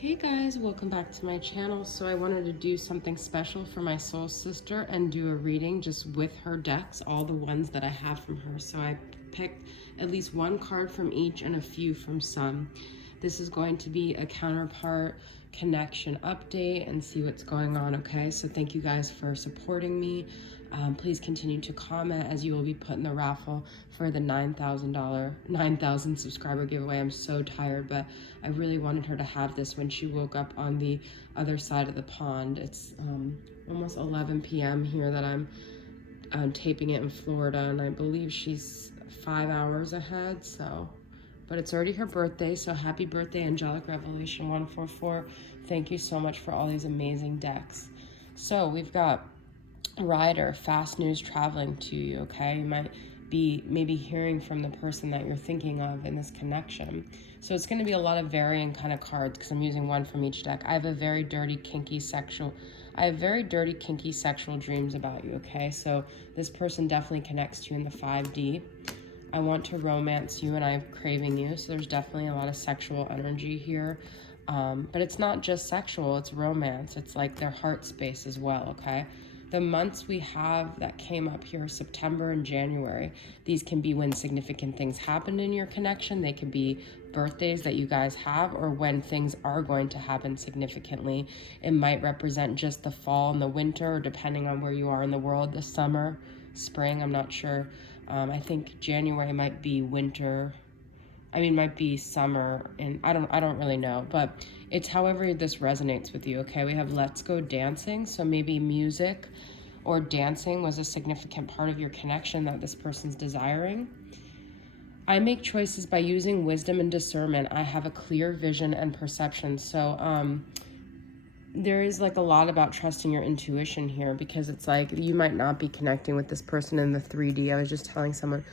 Hey guys, welcome back to my channel. So I wanted to do something special for my soul sister and do a reading just with her decks, all the ones that I have from her. So I picked at least one card from each and a few from some. This is going to be a counterpart connection update and see what's going on, okay? So thank you guys for supporting me. Please continue to comment as you will be put in the raffle for the $9,000 subscriber giveaway. I'm so tired, but I really wanted her to have this when she woke up on the other side of the pond. It's almost 11 p.m. here that I'm taping it in Florida, and I believe she's 5 hours ahead, so... But it's already her birthday, so happy birthday, Angelic Revelation 144. Thank you so much for all these amazing decks. So we've got Rider, fast news traveling to you, okay? You might be maybe hearing from the person that you're thinking of in this connection. So it's going to be a lot of varying kind of cards because I'm using one from each deck. I have very dirty, kinky sexual dreams about you, okay? So this person definitely connects to you in the 5D. I want to romance you and I'm craving you. So there's definitely a lot of sexual energy here. But it's not just sexual, it's romance. It's like their heart space as well, okay? The months we have that came up here, September and January, these can be when significant things happen in your connection. They can be birthdays that you guys have or when things are going to happen significantly. It might represent just the fall and the winter, or depending on where you are in the world, the summer, spring, I'm not sure. I think January might be winter. Might be summer, and I don't really know, but it's however this resonates with you, okay? We have let's go dancing, so maybe music or dancing was a significant part of your connection that this person's desiring. I make choices by using wisdom and discernment. I have a clear vision and perception. So there is like a lot about trusting your intuition here, because it's like you might not be connecting with this person in the 3D. I was just telling someone,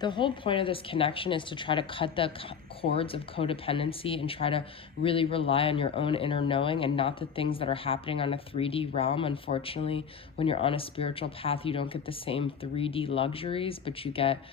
the whole point of this connection is to try to cut the cords of codependency and try to really rely on your own inner knowing and not the things that are happening on a 3D realm. Unfortunately, when you're on a spiritual path, you don't get the same 3D luxuries, but you get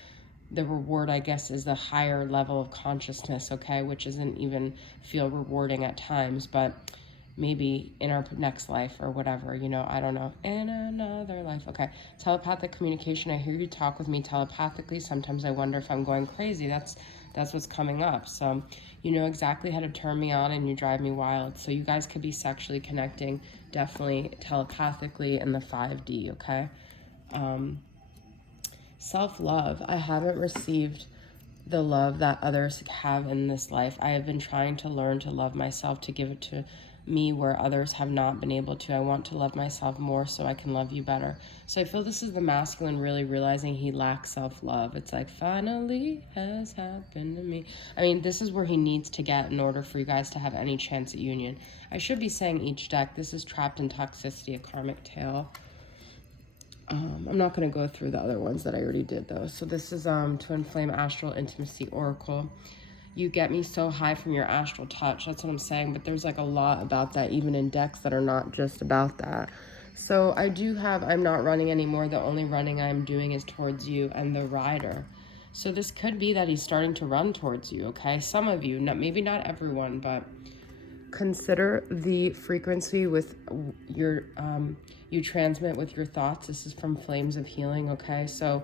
the reward, I guess, is the higher level of consciousness, okay, which doesn't even feel rewarding at times, but maybe in our next life or whatever, you know, I don't know, in another life. Okay, telepathic communication. I hear you talk with me telepathically. Sometimes I wonder if I'm going crazy. That's what's coming up. So you know exactly how to turn me on and you drive me wild. So you guys could be sexually connecting, definitely telepathically in the 5D, okay? Self-love. I haven't received the love that others have in this life. I have been trying to learn to love myself, to give it to me where others have not been able to. I want to love myself more so I can love you better. So I feel this is the masculine really realizing he lacks self-love. It's like, finally has happened to me. This is where he needs to get in order for you guys to have any chance at union. I should be saying each deck. This is Trapped in Toxicity, a karmic tale. I'm not going to go through the other ones that I already did though. So this is Twin Flame Astral Intimacy Oracle. You get me so high from your astral touch. That's what I'm saying. But there's like a lot about that, even in decks that are not just about that. So I do have, I'm not running anymore. The only running I'm doing is towards you and the Rider. So this could be that he's starting to run towards you, okay? Some of you, maybe not everyone, but consider the frequency with your, you transmit with your thoughts. This is from Flames of Healing, okay? So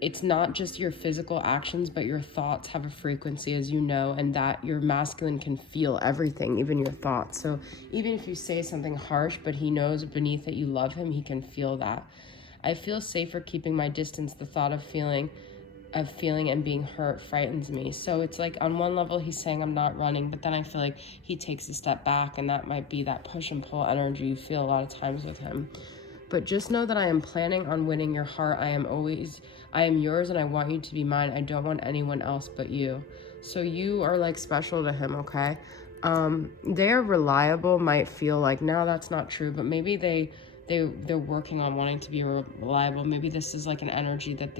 it's not just your physical actions, but your thoughts have a frequency, as you know, and that your masculine can feel everything, even your thoughts. So even if you say something harsh, but he knows beneath that you love him, he can feel that. I feel safer keeping my distance. The thought of feeling and being hurt frightens me. So it's like on one level he's saying I'm not running, but then I feel like he takes a step back, and that might be that push and pull energy you feel a lot of times with him. But just know that I am planning on winning your heart. I am yours and I want you to be mine. I don't want anyone else but you. So you are like special to him, okay? They're reliable, might feel like, no, that's not true, but maybe they're working on wanting to be reliable. Maybe this is like an energy that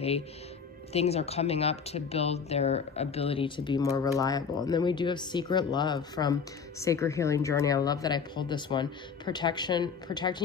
things are coming up to build their ability to be more reliable. And then we do have Secret Love from Sacred Healing Journey. I love that I pulled this one. Protecting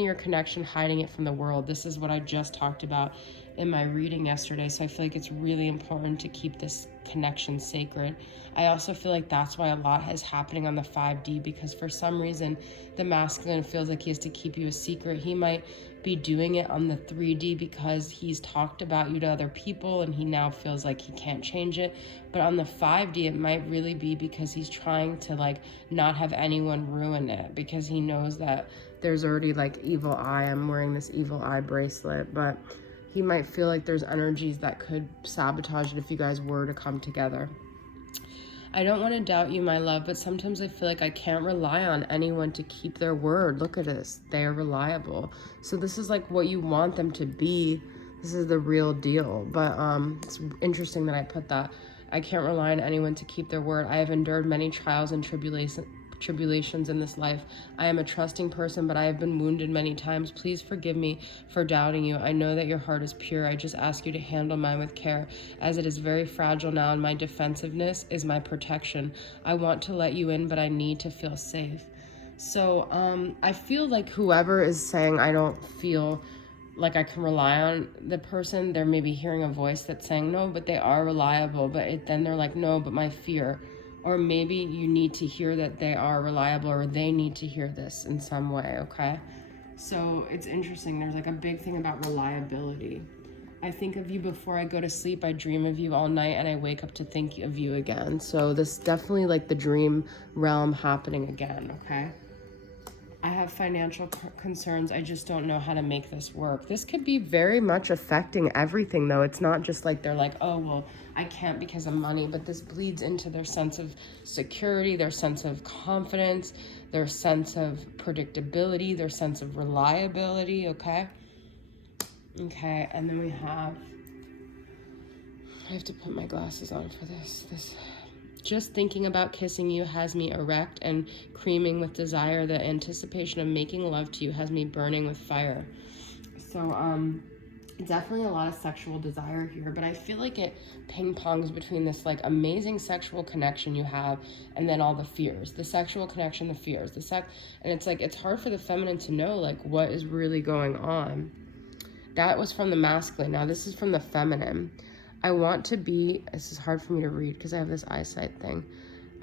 your connection, hiding it from the world. This is what I just talked about in my reading yesterday. So I feel like it's really important to keep this connection sacred. I also feel like that's why a lot is happening on the 5D, because for some reason the masculine feels like he has to keep you a secret. He might be doing it on the 3D because he's talked about you to other people and he now feels like he can't change it. But on the 5D, it might really be because he's trying to like not have anyone ruin it, because he knows that there's already like evil eye. I'm wearing this evil eye bracelet, but he might feel like there's energies that could sabotage it if you guys were to come together. I don't want to doubt you, my love, but sometimes I feel like I can't rely on anyone to keep their word. Look at this. They are reliable. So this is like what you want them to be. This is the real deal. But it's interesting that I put that. I can't rely on anyone to keep their word. I have endured many trials and tribulations in this life. I am a trusting person, but I have been wounded many times. Please forgive me for doubting you. I know that your heart is pure. I just ask you to handle mine with care, as it is very fragile now, and my defensiveness is my protection. I want to let you in, but I need to feel safe. So I feel like whoever is saying I don't feel like I can rely on the person, they're maybe hearing a voice that's saying no, but they are reliable. But then they're like, no, but my fear. Or maybe you need to hear that they are reliable, or they need to hear this in some way, okay? So it's interesting. There's like a big thing about reliability. I think of you before I go to sleep. I dream of you all night, and I wake up to think of you again. So this definitely like the dream realm happening again, okay? I have financial concerns. I just don't know how to make this work. This could be very much affecting everything, though. It's not just like they're like, oh, well, I can't because of money, but this bleeds into their sense of security, their sense of confidence, their sense of predictability, their sense of reliability, okay? Okay, and then we have, I have to put my glasses on for this. Just thinking about kissing you has me erect and creaming with desire. The anticipation of making love to you has me burning with fire. So, definitely a lot of sexual desire here, but I feel like it ping-pongs between this like amazing sexual connection you have and then all the fears. The sexual connection, the fears, and it's like it's hard for the feminine to know like what is really going on. That was from the masculine. Now this is from the feminine. I want to be, this is hard for me to read because I have this eyesight thing.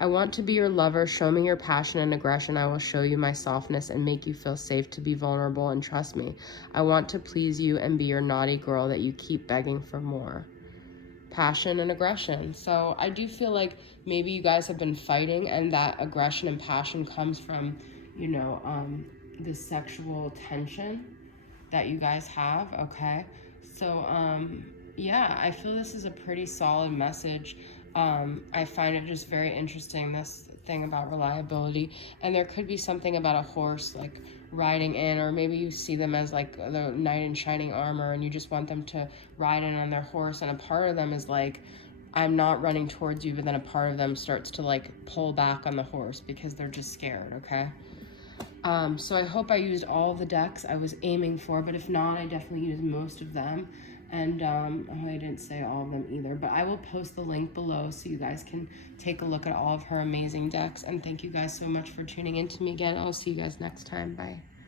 I want to be your lover. Show me your passion and aggression. I will show you my softness and make you feel safe to be vulnerable and trust me. I want to please you and be your naughty girl that you keep begging for more. Passion and aggression. So I do feel like maybe you guys have been fighting, and that aggression and passion comes from, you know, the sexual tension that you guys have, okay? So, yeah, I feel this is a pretty solid message. I find it just very interesting, this thing about reliability. And there could be something about a horse like riding in, or maybe you see them as like the knight in shining armor and you just want them to ride in on their horse. And a part of them is like, I'm not running towards you, but then a part of them starts to like pull back on the horse because they're just scared, okay? So I hope I used all the decks I was aiming for, but if not, I definitely used most of them. And I didn't say all of them either, but I will post the link below so you guys can take a look at all of her amazing decks. And thank you guys so much for tuning in to me again. I'll see you guys next time. Bye.